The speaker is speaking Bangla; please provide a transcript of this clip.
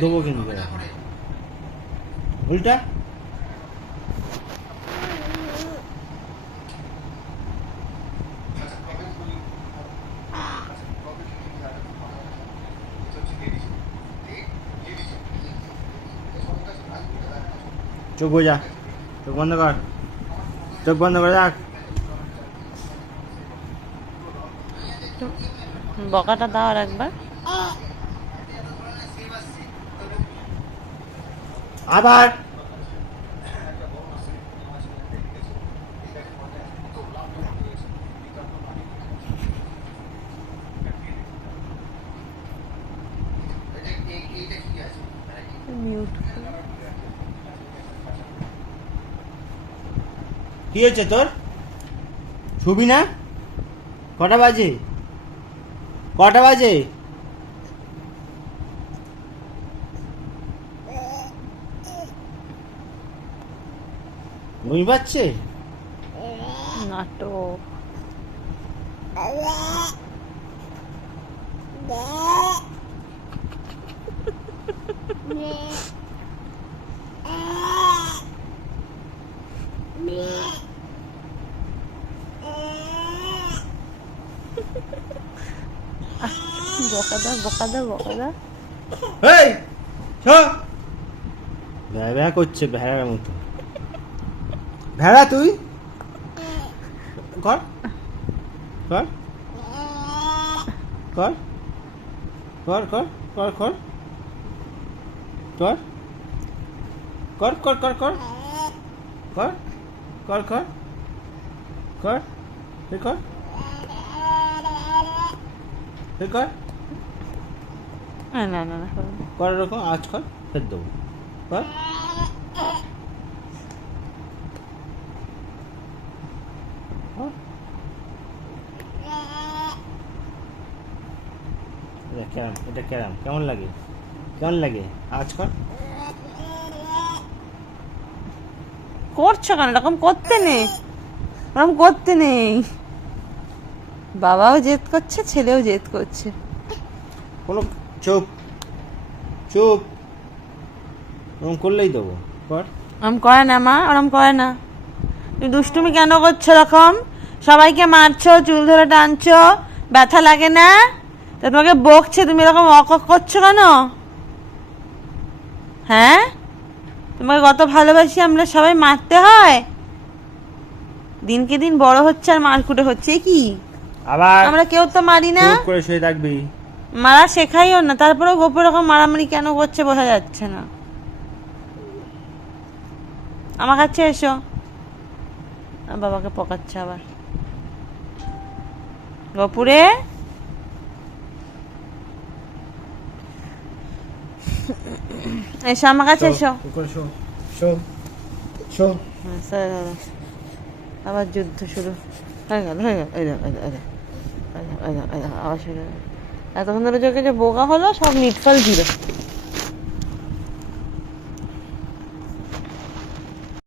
দেবো কিন্তু উল্টা চোখ বোঝা, চোখ বন্ধ কর, চোখ বন্ধ করে রাখ। বকাটা দাও আর একবার। আবার মিউট। কি হয়েছে তোর? শুবি না? কটা বাজে? কটা বাজে? ঘুমিয়ে পাচ্ছে? নাটক। বকা দাও, বকা দাও, বকা দাও। এই শোন, ভ্যা ভ্যা করছে ভেড়ার মতো। ভেড়া তুই কর কর কর কর কর কর কর কর কর কর কর কর কর কর কর কর এই কর এই কর না না না না, কর এরকম আজ কর, ফের দেবো কর। এটা ক্যারাম, এটা ক্যারাম কেমন লাগে? কেমন লাগে? আজ কর। করছো কেন? এরকম করতে নেই, এরকম করতে নেই। বাবাও জেদ করছে, ছেলেও জেদ করছে। কোনো চুপ চুপ, ওরকম করলেই দেবো কর। ওরম করে না মা, ওরম করে না। তুমি দুষ্টুমি কেন করছো এরকম? সবাইকে মারছো, চুল ধরে টানছো, ব্যথা লাগে না? তা তোমাকে বকছে, তুমি এরকম অকক করছো কেন? হ্যাঁ, তোমাকে কত ভালোবাসি আমরা, সবাই মারতে হয়? দিনকে দিন বড় হচ্ছে আর মারকুটে হচ্ছে কি? আবার আমরা কেউ তো মারি না। চুপ করে শুয়ে থাকবি। মারা শেখাইও না, তারপরেও গোপর রকম মারামারি কেন করছে বোঝা যাচ্ছে না। আমার কাছে এসো। বাবাকে পকাচ্ছে আবার। গপুরে এসো, আমার কাছে এসো। Show show show. আবার যুদ্ধ শুরু হয়ে গেল, হয়ে গেল। আবার শুরু। এতক্ষণ ধরে চোখে যে বোকা হলো, সব নিটফল জিরো।